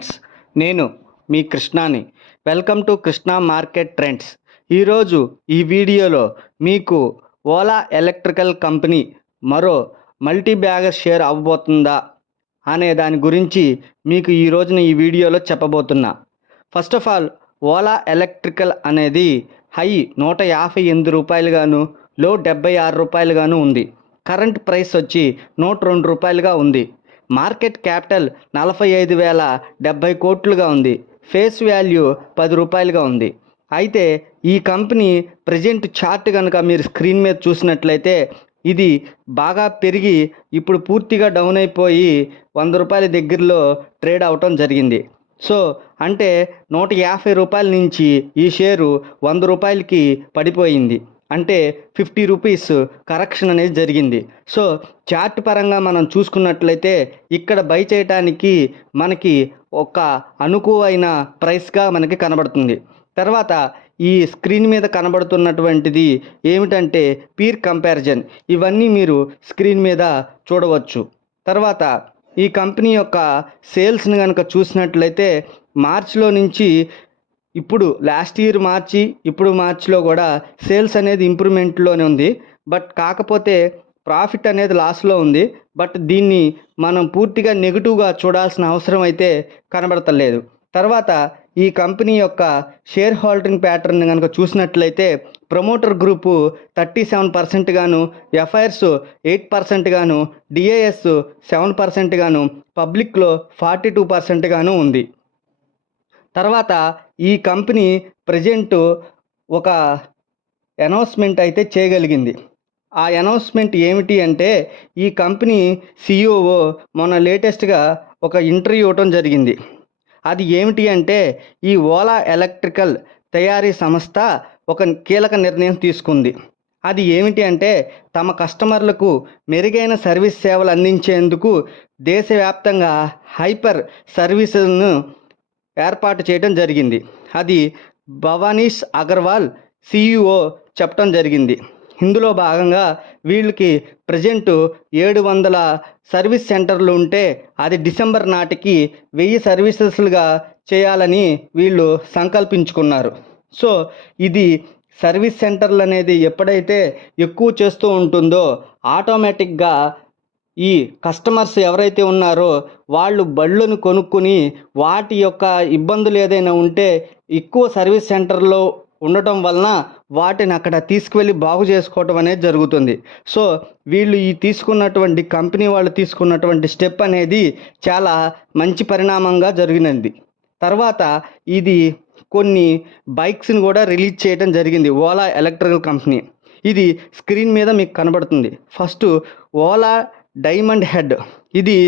Friends నేను మీ కృష్ణాని. Welcome to Krishna market trends. ఈరోజు ఈ వీడియోలో మీకు ఓలా ఎలక్ట్రికల్ కంపెనీ మరో మల్టీ బ్యాగర్ షేర్ అవ్వబోతుందా అనే దాని గురించి మీకు ఈ రోజున ఈ వీడియోలో చెప్పబోతున్నా. First of all Ola electrical అనేది హై నూట యాభై ఎనిమిది రూపాయలుగాను లో డెబ్బై ఆరు రూపాయలుగాను ఉంది. కరెంట్ ప్రైస్ వచ్చి నూట రెండు రూపాయలుగా ఉంది. మార్కెట్ క్యాపిటల్ నలభై ఐదు వేల డెబ్బై కోట్లుగా ఉంది. ఫేస్ వాల్యూ పది రూపాయలుగా ఉంది. అయితే ఈ కంపెనీ ప్రజెంట్ చార్ట్ కనుక మీరు స్క్రీన్ మీద చూసినట్లయితే ఇది బాగా పెరిగి ఇప్పుడు పూర్తిగా డౌన్ అయిపోయి వంద రూపాయల దగ్గరలో ట్రేడ్ అవటం జరిగింది. సో అంటే నూట యాభై రూపాయల నుంచి ఈ షేరు వంద రూపాయలకి పడిపోయింది. అంటే ఫిఫ్టీ రూపీస్ కరెక్షన్ అనేది జరిగింది. సో చార్ట్ పరంగా మనం చూసుకున్నట్లయితే ఇక్కడ బై చేయటానికి మనకి ఒక అనుకూలమైన ప్రైస్గా మనకి కనబడుతుంది. తర్వాత ఈ స్క్రీన్ మీద కనబడుతున్నటువంటిది ఏమిటంటే పీర్ కంపారిజన్. ఇవన్నీ మీరు స్క్రీన్ మీద చూడవచ్చు. తర్వాత ఈ కంపెనీ యొక్క సేల్స్ని కనుక చూసినట్లయితే మార్చిలో నుంచి ఇప్పుడు లాస్ట్ ఇయర్ మార్చి ఇప్పుడు మార్చిలో కూడా సేల్స్ అనేది ఇంప్రూవ్మెంట్లోనే ఉంది. బట్ కాకపోతే ప్రాఫిట్ అనేది లాస్లో ఉంది. బట్ దీన్ని మనం పూర్తిగా నెగిటివ్గా చూడాల్సిన అవసరం అయితే కనబడతలేదు. తర్వాత ఈ కంపెనీ యొక్క షేర్ హోల్డింగ్ ప్యాటర్న్ కనుక చూసినట్లయితే promoter group thirty seven percent గాను ఎఫ్ఐఆర్స్ ఎయిట్ పర్సెంట్ గాను డిఏఎస్ సెవెన్ పర్సెంట్ గాను పబ్లిక్లో ఫార్టీ టూ పర్సెంట్ గాను ఉంది. తర్వాత ఈ కంపెనీ ప్రజెంట్ ఒక అనౌన్స్మెంట్ అయితే చేయగలిగింది. ఆ అనౌన్స్మెంట్ ఏమిటి అంటే ఈ కంపెనీ సిఇఓ మొన్న లేటెస్ట్గా ఒక ఇంటర్వ్యూ ఇవ్వటం జరిగింది. అది ఏమిటి అంటే ఈ ఓలా ఎలక్ట్రికల్ తయారీ సంస్థ ఒక కీలక నిర్ణయం తీసుకుంది. అది ఏమిటి అంటే తమ కస్టమర్లకు మెరుగైన సర్వీస్ సేవలు అందించేందుకు దేశవ్యాప్తంగా హైపర్ సర్వీసులను ఏర్పాటు చేయడం జరిగింది. అది భవానీష్ అగర్వాల్ సిఇఓ చెప్పడం జరిగింది. ఇందులో భాగంగా వీళ్ళకి ప్రజెంట్ ఏడు వందల సర్వీస్ సెంటర్లు ఉంటే అది డిసెంబర్ నాటికి వెయ్యి సర్వీసెస్లుగా చేయాలని వీళ్ళు సంకల్పించుకున్నారు. సో ఇది సర్వీస్ సెంటర్లు అనేది ఎప్పుడైతే ఎక్కువ చేస్తూ ఉంటుందో ఆటోమేటిక్గా ఈ కస్టమర్స్ ఎవరైతే ఉన్నారో వాళ్ళు బళ్ళను కొనుక్కుని వాటి యొక్క ఇబ్బందులు ఏదైనా ఉంటే ఎక్కువ సర్వీస్ సెంటర్లో ఉండటం వలన వాటిని అక్కడ తీసుకువెళ్ళి బాగు చేసుకోవటం అనేది జరుగుతుంది. సో వీళ్ళు ఈ తీసుకున్నటువంటి కంపెనీ వాళ్ళు తీసుకున్నటువంటి స్టెప్ అనేది చాలా మంచి పరిణామంగా జరిగినది. తర్వాత ఇది కొన్ని బైక్స్ని కూడా రిలీజ్ చేయడం జరిగింది. Ola electrical company. ఇది స్క్రీన్ మీద మీకు కనబడుతుంది. First Ola diamond head. ఇది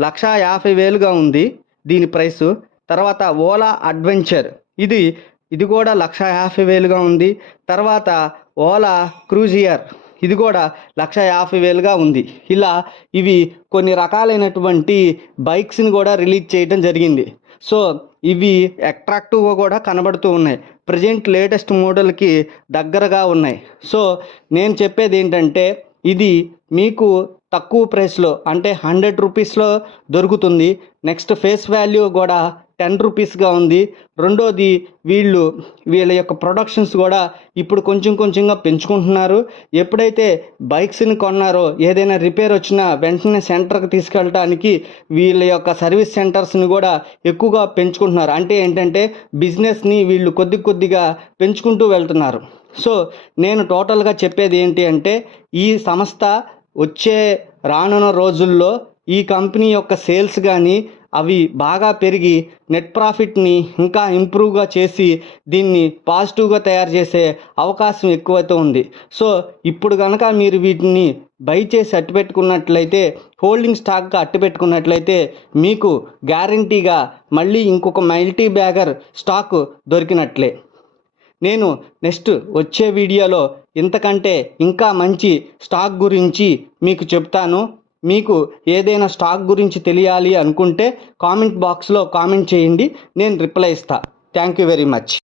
లక్షా యాభై వేలుగా ఉంది దీని ప్రైస్. తర్వాత ఓలా అడ్వెంచర్. ఇది ఇది కూడా లక్ష యాభై వేలుగా ఉంది. తర్వాత ఓలా క్రూజియర్. ఇది కూడా లక్ష యాభై వేలుగా ఉంది. ఇలా ఇవి కొన్ని రకాలైనటువంటి బైక్స్ని కూడా రిలీజ్ చేయడం జరిగింది. సో ఇవి అట్రాక్టివ్గా కూడా కనబడుతూ ఉన్నాయి. ప్రజెంట్ లేటెస్ట్ మోడల్కి దగ్గరగా ఉన్నాయి. సో నేను చెప్పేది ఏంటంటే ఇది మీకు తక్కువ ప్రైస్లో అంటే హండ్రెడ్ రూపీస్లో దొరుకుతుంది. నెక్స్ట్ ఫేస్ వాల్యూ కూడా టెన్ రూపీస్గా ఉంది. రెండోది వీళ్ళు వీళ్ళ యొక్క ప్రొడక్షన్స్ కూడా ఇప్పుడు కొంచెం కొంచెంగా పెంచుకుంటున్నారు. ఎప్పుడైతే బైక్స్ని కొన్నారో ఏదైనా రిపేర్ వచ్చినా వెంటనే సెంటర్కి తీసుకెళ్ళటానికి వీళ్ళ యొక్క సర్వీస్ సెంటర్స్ని కూడా ఎక్కువగా పెంచుకుంటున్నారు. అంటే ఏంటంటే బిజినెస్ని వీళ్ళు కొద్ది కొద్దిగా పెంచుకుంటూ వెళ్తున్నారు. సో నేను టోటల్గా చెప్పేది ఏంటి అంటే ఈ సంస్థ వచ్చే రానున్న రోజుల్లో ఈ కంపెనీ యొక్క సేల్స్ కానీ అవి బాగా పెరిగి నెట్ ప్రాఫిట్ని ఇంకా ఇంప్రూవ్గా చేసి దీన్ని పాజిటివ్గా తయారు చేసే అవకాశం ఎక్కువైతే ఉంది. సో ఇప్పుడు కనుక మీరు వీటిని బై చేసి అట్టుపెట్టుకున్నట్లయితే హోల్డింగ్ స్టాక్గా అట్టుపెట్టుకున్నట్లయితే మీకు గ్యారంటీగా మళ్ళీ ఇంకొక మల్టీ బ్యాగర్ స్టాక్ దొరికినట్లే. నేను నెక్స్ట్ వచ్చే వీడియోలో ఇంతకంటే ఇంకా మంచి స్టాక్ గురించి మీకు చెప్తాను. మీకు ఏదైనా స్టాక్ గురించి తెలియాలి అనుకుంటే కామెంట్ బాక్స్లో కామెంట్ చేయండి. నేను రిప్లై ఇస్తా. Thank you very much.